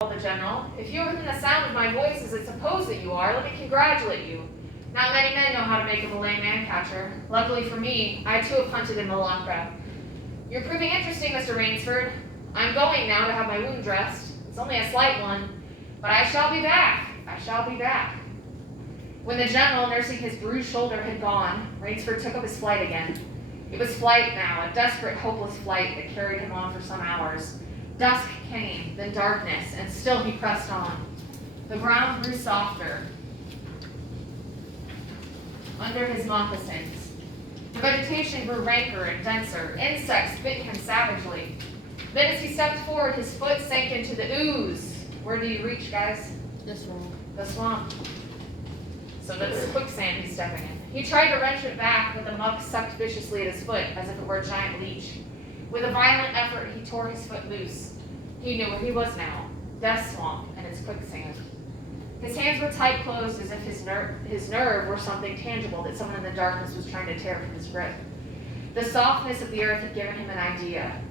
the general. If you are within the sound of my voice as I suppose that you are, let me congratulate you. Not many men know how to make a Malay man-catcher. Luckily for me, I too have hunted in Malacca. You're proving interesting, Mr. Rainsford. I'm going now to have my wound dressed. It's only a slight one, but I shall be back. I shall be back. When the general, nursing his bruised shoulder, had gone, Rainsford took up his flight again. It was flight now, a desperate, hopeless flight that carried him on for some hours. Dusk came, then darkness, and still he pressed on. The ground grew softer under his moccasins. The vegetation grew ranker and denser. Insects bit him savagely. Then as he stepped forward, his foot sank into the ooze. Where do you reach, guys? The swamp. The swamp. So that's quicksand he's stepping in. He tried to wrench it back, but the muck sucked viciously at his foot, as if it were a giant leech. With a violent effort, he tore his foot loose. He knew where he was now, Death Swamp and its quicksand. His hands were tight closed, as if his nerve were something tangible that someone in the darkness was trying to tear from his grip. The softness of the earth had given him an idea.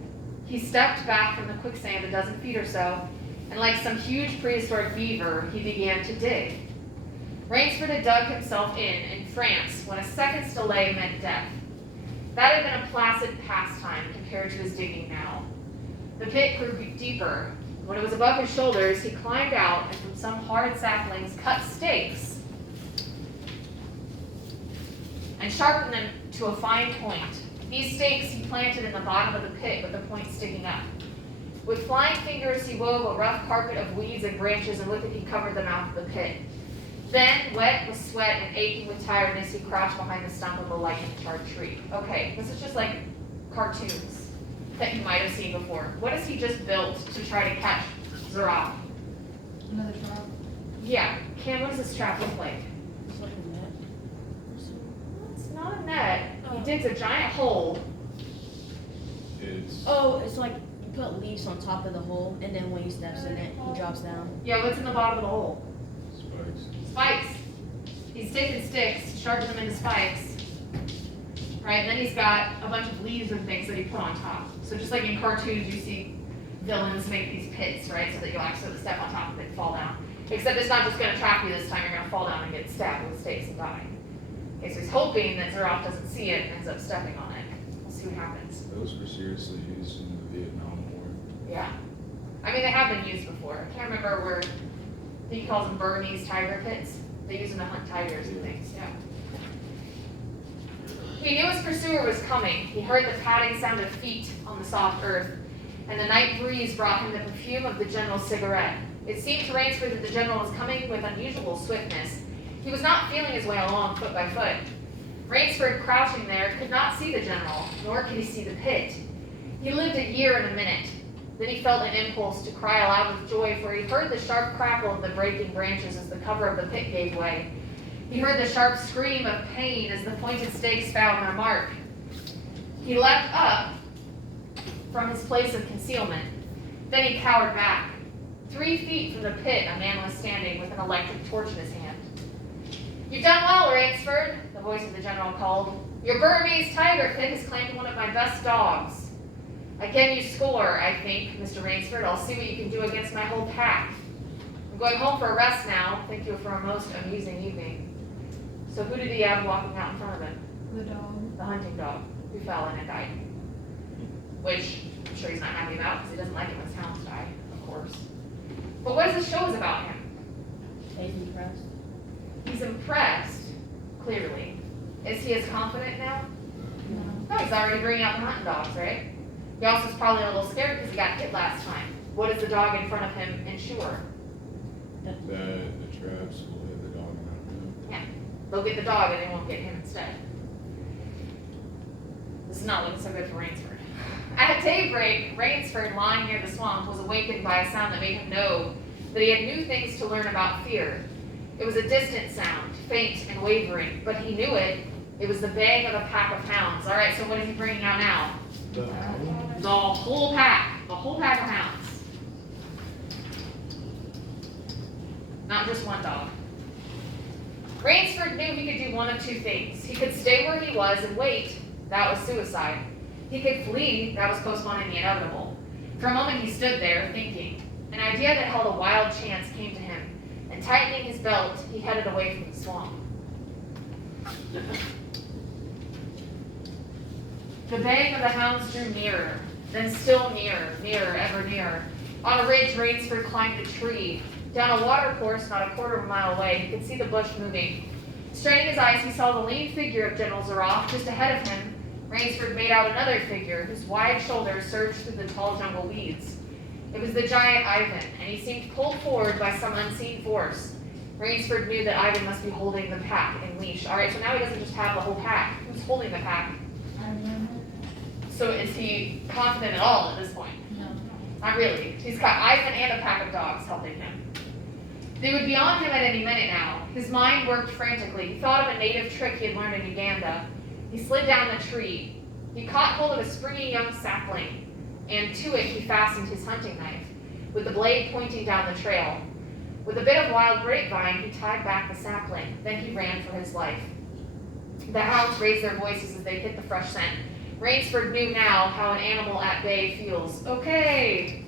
He stepped back from the quicksand a dozen feet or so, and like some huge prehistoric beaver, he began to dig. Rainsford had dug himself in France when a second's delay meant death. That had been a placid pastime compared to his digging now. The pit grew deeper. When it was above his shoulders, he climbed out and from some hard saplings cut stakes and sharpened them to a fine point. These stakes he planted in the bottom of the pit with the point sticking up. With flying fingers, he wove a rough carpet of weeds and branches, and with it he covered the mouth of the pit. Then, wet with sweat and aching with tiredness, he crouched behind the stump of a lichen-charred tree. Okay, this is just like cartoons that you might have seen before. What has he just built to try to catch Zeraf? Another trap. Yeah, Cam, what does this trap look like? It's like a net. It's not a net. He Oh. digs a giant hole. It's like you put leaves on top of the hole, and then when he steps in it, he drops down. Yeah, what's in the bottom of the hole? Spikes. Spikes. He's taken sticks, sharpened them into spikes. Right, and then he's got a bunch of leaves and things that he put on top. So just like in cartoons, you see villains make these pits, right, so that you'll actually step on top of it and fall down. Except it's not just going to trap you this time, you're going to fall down and get stabbed with stakes and die. Okay, so he's hoping that Zeraf doesn't see it and ends up stepping on it. We'll see what happens. Those were seriously used in the Vietnam War. Yeah. I mean, they have been used before. I can't remember where, I think he calls them Burmese tiger pits. They use them to hunt tigers and things, yeah. He knew his pursuer was coming. He heard the padding sound of feet on the soft earth, and the night breeze brought him the perfume of the general's cigarette. It seemed to Rainsford that the general was coming with unusual swiftness. He was not feeling his way along foot by foot. Rainsford, crouching there, could not see the general, nor could he see the pit. He lived a year and a minute. Then he felt an impulse to cry aloud with joy, for he heard the sharp crackle of the breaking branches as the cover of the pit gave way. He heard the sharp scream of pain as the pointed stakes found their mark. He leapt up from his place of concealment. Then he cowered back. 3 feet from the pit, a man was standing with an electric torch in his hand. "You've done well, Rainsford," the voice of the general called. "Your Burmese tiger pit has claimed one of my best dogs. Again you score, I think, Mr. Rainsford. I'll see what you can do against my whole pack. I'm going home for a rest now. Thank you for a most amusing evening." So who did he have walking out in front of him? The dog. The hunting dog, who fell in and died. Which I'm sure he's not happy about, because he doesn't like it when his hounds die, of course. But what does this show us about him? He's impressed. He's impressed, clearly. Is he as confident now? No. No, he's already bringing out the hunting dogs, right? He also is probably a little scared because he got hit last time. What does the dog in front of him ensure? That the traps will hit the dog and not him. Yeah, they'll get the dog and they won't get him instead. This is not looking so good for Rainsford. At daybreak, Rainsford, lying near the swamp, was awakened by a sound that made him know that he had new things to learn about fear. It was a distant sound, faint and wavering, but he knew it. It was the baying of a pack of hounds. All right, so what is he bringing out now? The whole pack of hounds. Not just one dog. Rainsford knew he could do one of two things. He could stay where he was and wait. That was suicide. He could flee. That was postponing the inevitable. For a moment he stood there, thinking. An idea that held a wild chance came to him, and tightening his belt, he headed away from the swamp. The baying of the hounds drew nearer, then still nearer, nearer, ever nearer. On a ridge, Rainsford climbed a tree. Down a water course not a quarter of a mile away, he could see the bush moving. Straining his eyes, he saw the lean figure of General Zaroff. Just ahead of him, Rainsford made out another figure, whose wide shoulders surged through the tall jungle weeds. It was the giant Ivan, and he seemed pulled forward by some unseen force. Rainsford knew that Ivan must be holding the pack in leash. All right, so now he doesn't just have the whole pack. Who's holding the pack? So is he confident at all at this point? No. Not really. He's got Ivan and a pack of dogs helping him. They would be on him at any minute now. His mind worked frantically. He thought of a native trick he had learned in Uganda. He slid down the tree. He caught hold of a springy young sapling, and to it he fastened his hunting knife, with the blade pointing down the trail. With a bit of wild grapevine, he tied back the sapling. Then he ran for his life. The hounds raised their voices as they hit the fresh scent. Rainsford knew now how an animal at bay feels. Okay,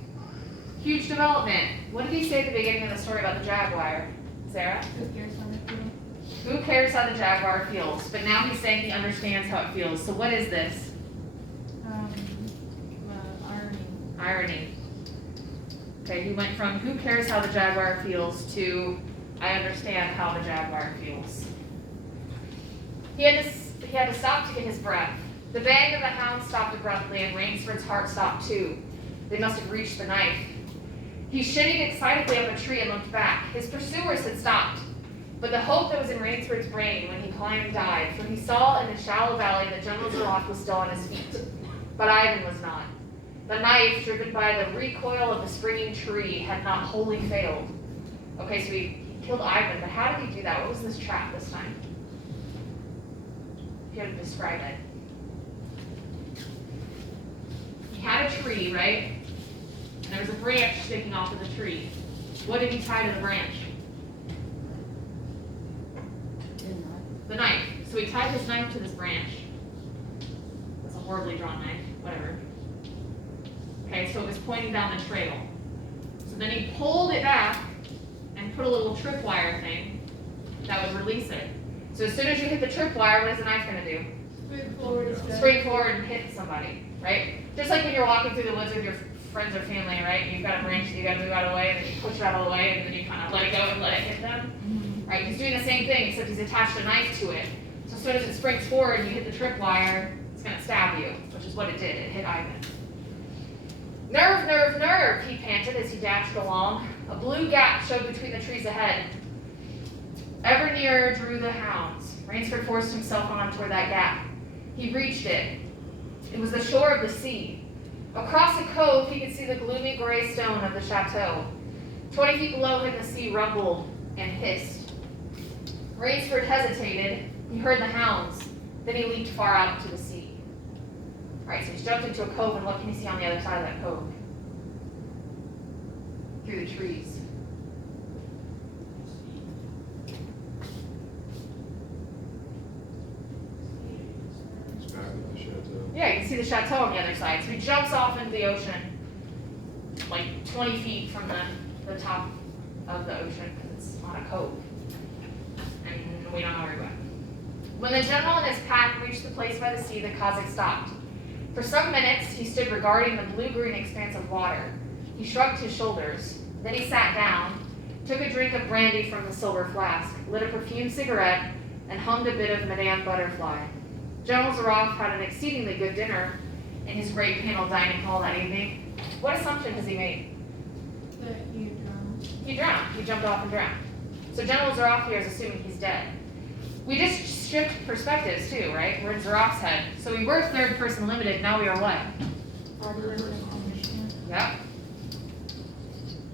huge development. What did he say at the beginning of the story about the jaguar, Sarah? Who cares how the jaguar feels? But now he's saying he understands how it feels. So what is this? Irony. Irony. Okay, he went from who cares how the jaguar feels to I understand how the jaguar feels. He had to stop to get his breath. The baying of the hound stopped abruptly, and Rainsford's heart stopped too. They must have reached the knife. He shinnied excitedly up a tree and looked back. His pursuers had stopped. But the hope that was in Rainsford's brain when he climbed died, for he saw in the shallow valley that General Zaroff was still on his feet. But Ivan was not. The knife, driven by the recoil of the springing tree, had not wholly failed. Okay, so he killed Ivan, but how did he do that? What was this trap this time? If you had to describe it. He had a tree, right? And there was a branch sticking off of the tree. What did he tie to the branch? The knife. So he tied his knife to this branch. That's a horribly drawn knife, whatever. Okay, so it was pointing down the trail. So then he pulled it back and put a little tripwire thing that would release it. So as soon as you hit the tripwire, what is the knife going to do? Spring forward and hit somebody, right? Just like when you're walking through the woods with your friends or family, right? You've got a branch that you got to move out of the way, and then you push it out of the way, and then you kind of let it go and let it hit them. Right? He's doing the same thing, except he's attached a knife to it. So as soon as it springs forward and you hit the tripwire, it's going to stab you, which is what it did. It hit Ivan. Nerve, nerve, nerve, he panted as he dashed along. A blue gap showed between the trees ahead. Ever nearer drew the hounds. Rainsford forced himself on toward that gap. He reached it. It was the shore of the sea. Across the cove, he could see the gloomy gray stone of the chateau. 20 feet below him, the sea rumbled and hissed. Rainsford hesitated. He heard the hounds. Then he leaped far out into the sea. All right, so he's jumped into a cove, and what can he see on the other side of that cove? Through the trees. It's back at the chateau. Yeah, you can see the chateau on the other side. So he jumps off into the ocean, like 20 feet from the top of the ocean, because it's on a cove. And we don't know where he went. When the general and his pack reached the place by the sea, the Cossack stopped. For some minutes, he stood regarding the blue-green expanse of water. He shrugged his shoulders. Then he sat down, took a drink of brandy from the silver flask, lit a perfumed cigarette, and hummed a bit of Madame Butterfly. General Zaroff had an exceedingly good dinner in his great panel dining hall that evening. What assumption has he made? That you drowned. He drowned. He jumped off and drowned. So General Zaroff here is assuming he's dead. We just shift perspectives too, right? We're in Zaroff's head. So we were third person limited, now we are what? Yep.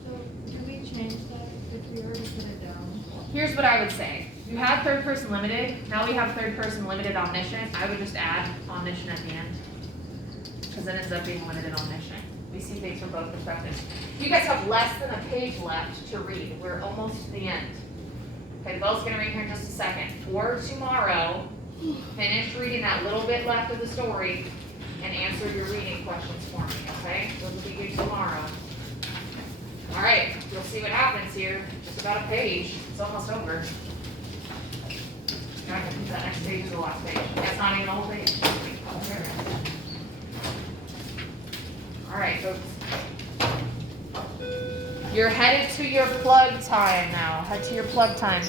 So, do we change that if we already put it down? Here's what I would say. You had third person limited, now we have third person limited omniscient. I would just add omniscient at the end, because it ends up being limited omniscient. We see things from both perspectives. You guys have less than a page left to read. We're almost to the end. Okay, the bell's gonna ring here in just a second. For tomorrow, finish reading that little bit left of the story and answer your reading questions for me, okay? Those will be due tomorrow. All right, you'll see what happens here. Just about a page. It's almost over. I think that next page is the last page. That's not even the whole page. All right, folks. You're headed to your plug time now. Head to your plug time.